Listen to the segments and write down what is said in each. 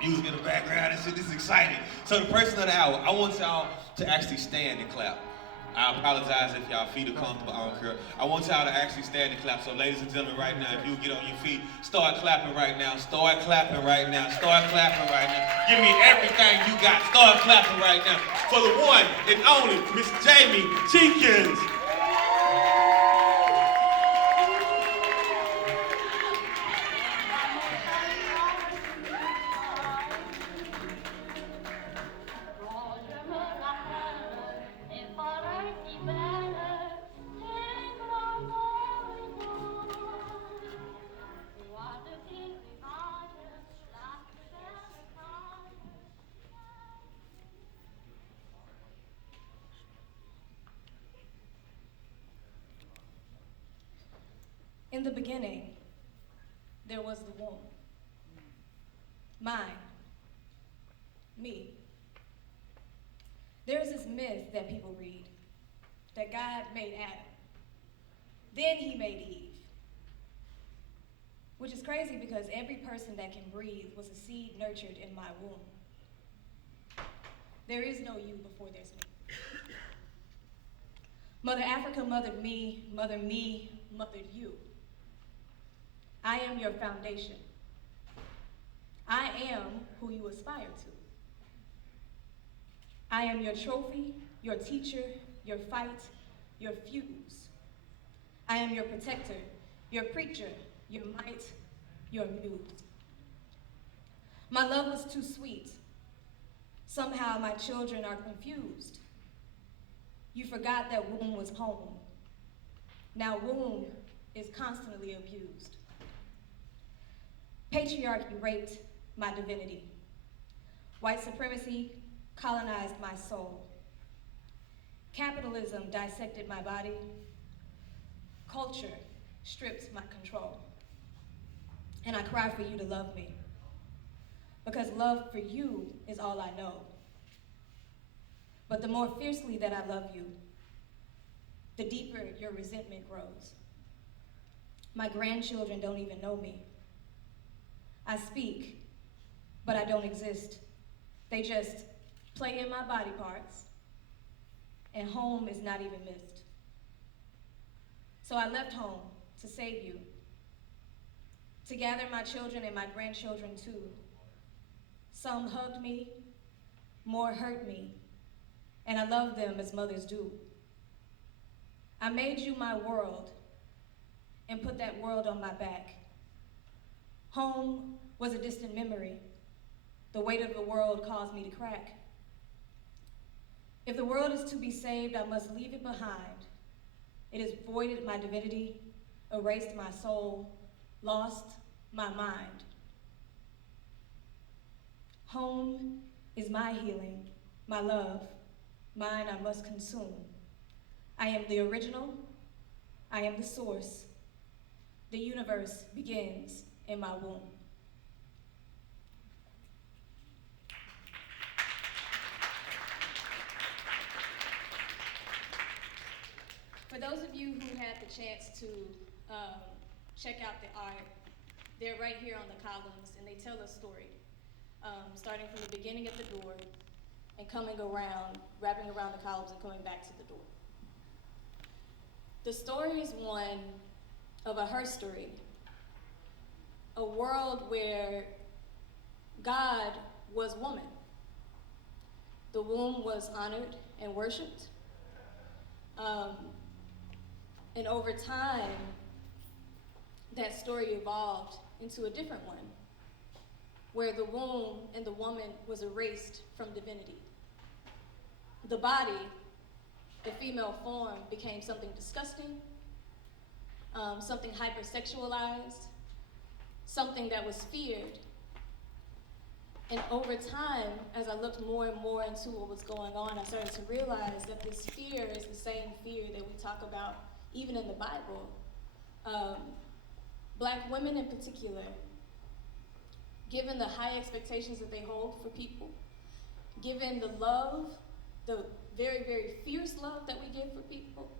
Music in the background and shit. This is exciting. So the person of the hour, I want y'all to actually stand and clap. I apologize if y'all feet are comfortable. I don't care. I want y'all to actually stand and clap. So, ladies and gentlemen, right now, if you get on your feet, start clapping right now. Start clapping right now. Start clapping right now. Give me everything you got. Start clapping right now for the one and only Miss Jamie Jenkins. In the beginning, there was the womb. Mine. Me. There is this myth that people read that God made Adam. Then he made Eve. Which is crazy because every person that can breathe was a seed nurtured in my womb. There is no you before there's me. Mother Africa mothered me, mothered you. I am your foundation. I am who you aspire to. I am your trophy, your teacher, your fight, your fuse. I am your protector, your preacher, your might, your muse. My love was too sweet. Somehow my children are confused. You forgot that womb was home. Now womb is constantly abused. Patriarchy raped my divinity. White supremacy colonized my soul. Capitalism dissected my body. Culture stripped my control. And I cry for you to love me, because love for you is all I know. But the more fiercely that I love you, the deeper your resentment grows. My grandchildren don't even know me. I speak, but I don't exist. They just play in my body parts, and home is not even missed. So I left home to save you, to gather my children and my grandchildren too. Some hugged me, more hurt me, and I love them as mothers do. I made you my world and put that world on my back. Home was a distant memory. The weight of the world caused me to crack. If the world is to be saved, I must leave it behind. It has voided my divinity, erased my soul, lost my mind. Home is my healing, my love, mine I must consume. I am the original, I am the source. The universe begins in my womb. For those of you who had the chance to check out the art, they're right here on the columns, and they tell a story, starting from the beginning at the door and coming around, wrapping around the columns and coming back to the door. The story is one of a herstory, a world where God was woman. The womb was honored and worshiped. And over time, that story evolved into a different one, where the womb and the woman was erased from divinity. The body, the female form, became something disgusting, something hypersexualized, something that was feared. And over time, as I looked more and more into what was going on, I started to realize that this fear is the same fear that we talk about even in the Bible. Black women in particular, given the high expectations that they hold for people, given the love, the very, very fierce love that we give for people,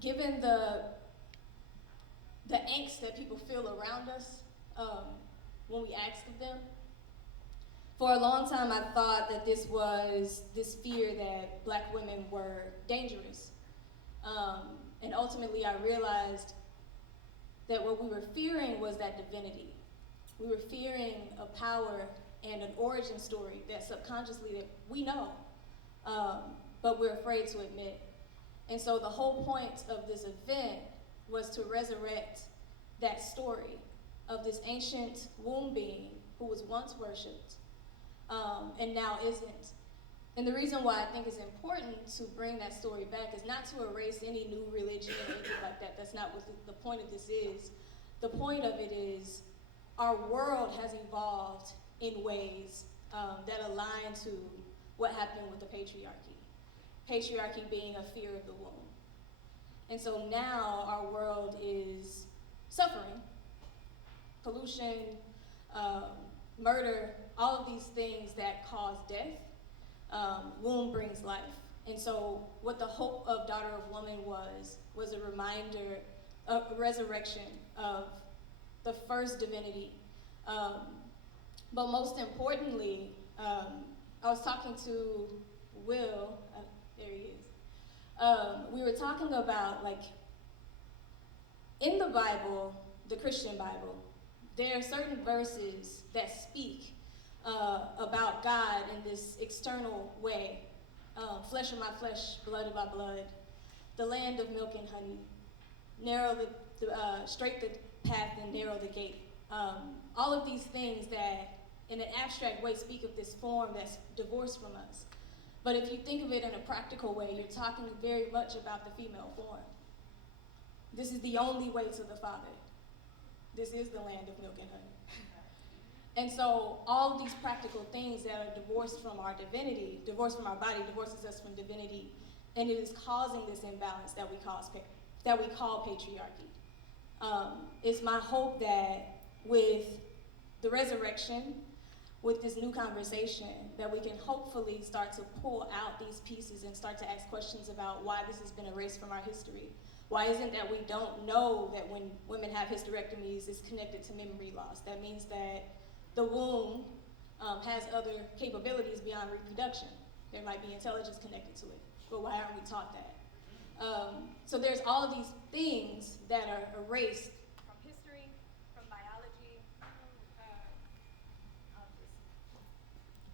given the angst that people feel around us when we ask of them, For a long time, I thought that this was this fear that black women were dangerous. And ultimately, I realized that what we were fearing was that divinity. We were fearing a power and an origin story that subconsciously that we know, but we're afraid to admit. And so the whole point of this event was to resurrect that story of this ancient womb being who was once worshipped and now isn't. And the reason why I think it's important to bring that story back is not to erase any new religion or anything like that. That's not what the point of this is. The point of it is our world has evolved in ways that align to what happened with the patriarchy. Patriarchy being a fear of the womb. And so now our world is suffering, pollution, murder, all of these things that cause death. Womb brings life. And so what the hope of Daughter of Woman was a reminder of a resurrection of the first divinity. But most importantly, I was talking to Will, there he is. We were talking about, like, in the Bible, the Christian Bible, there are certain verses that speak about God in this external way. Flesh of my flesh, blood of my blood, the land of milk and honey, narrow straight the path and narrow the gate. All of these things that in an abstract way speak of this form that's divorced from us. But if you think of it in a practical way, you're talking very much about the female form. This is the only way to the Father. This is the land of milk and honey. And so all of these practical things that are divorced from our divinity, divorced from our body, divorces us from divinity, and it is causing this imbalance that we call patriarchy. It's my hope that with the resurrection, with this new conversation, that we can hopefully start to pull out these pieces and start to ask questions about why this has been erased from our history. Why isn't that we don't know that when women have hysterectomies, it's connected to memory loss? That means that the womb has other capabilities beyond reproduction. There might be intelligence connected to it, but why aren't we taught that? So there's all of these things that are erased from history, from biology,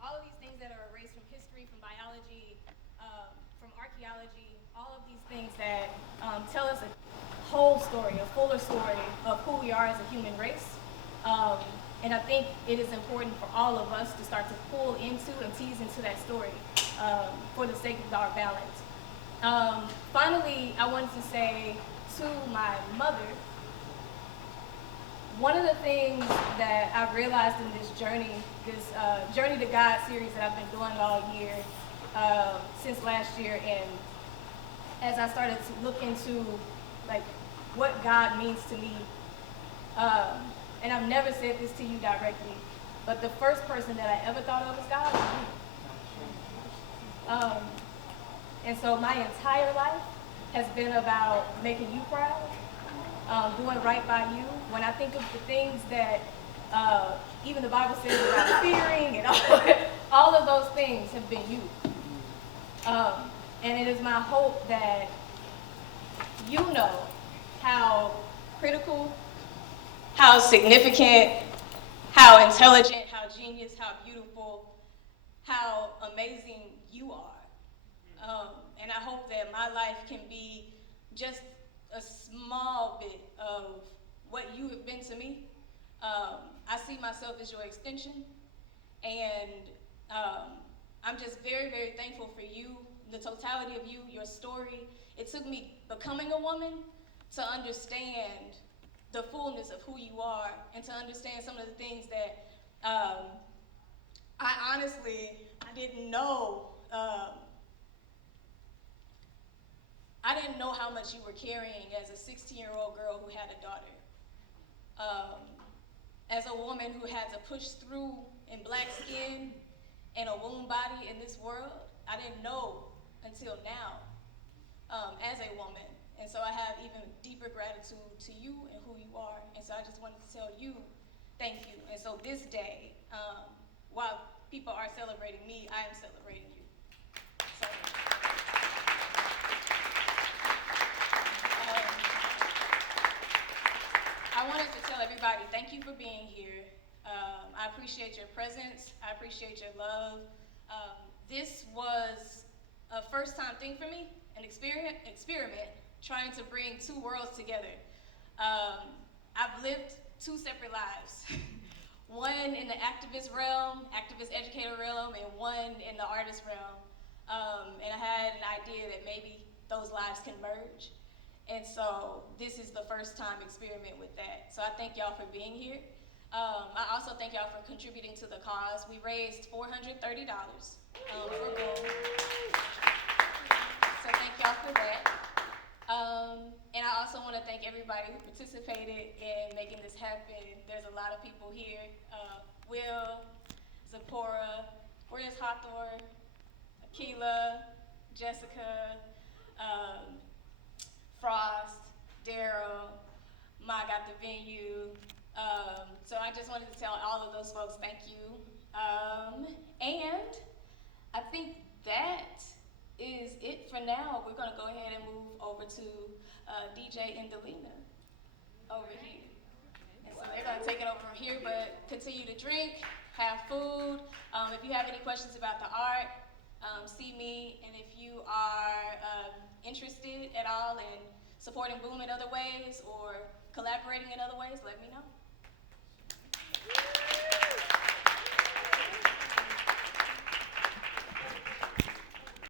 all of these things that are erased from history, from biology, from archaeology, all of these things that tell us a whole story, a fuller story of who we are as a human race. And I think it is important for all of us to start to pull into and tease into that story for the sake of our balance. Finally, I wanted to say to my mother, one of the things that I've realized in this journey to God series that I've been doing all year, since last year, and as I started to look into like what God means to me, and I've never said this to you directly, but the first person that I ever thought of as God was you. And so my entire life has been about making you proud, doing right by you. When I think of the things that even the Bible says about fearing and all of those things have been you. And it is my hope that you know how critical, how significant, how intelligent, how genius, how beautiful, how amazing you are. And I hope that my life can be just a small bit of what you have been to me. I see myself as your extension, and I'm just very, very thankful for you, the totality of you, your story. It took me becoming a woman to understand the fullness of who you are and to understand some of the things that I honestly, I didn't know. I didn't know how much you were carrying as a 16-year-old girl who had a daughter. As a woman who had to push through in black skin and a womb body in this world, I didn't know until now as a woman. And so I have even deeper gratitude to you and who you are. And so I just wanted to tell you thank you. And so this day, while people are celebrating me, I am celebrating you. So, I wanted to tell everybody, thank you for being here. I appreciate your presence. I appreciate your love. This was a first-time thing for me, an experiment trying to bring two worlds together. I've lived two separate lives. One in the activist realm, activist educator realm, and one in the artist realm. And I had an idea that maybe those lives can merge. And so this is the first time experiment with that. So I thank y'all for being here. I also thank y'all for contributing to the cause. We raised $430 for Boom. So thank y'all for that. And I also want to thank everybody who participated in making this happen. There's a lot of people here. Will, Zipporah, where's Hawthorne, Akila, Jessica, Frost, Daryl, Ma got the venue. So I just wanted to tell all of those folks thank you. And I think that is it for now. We're gonna go ahead and move over to DJ Indalina over here. And so they're gonna take it over from here, but continue to drink, have food. If you have any questions about the art, see me. And if you are interested at all in supporting Boom in other ways or collaborating in other ways, let me know.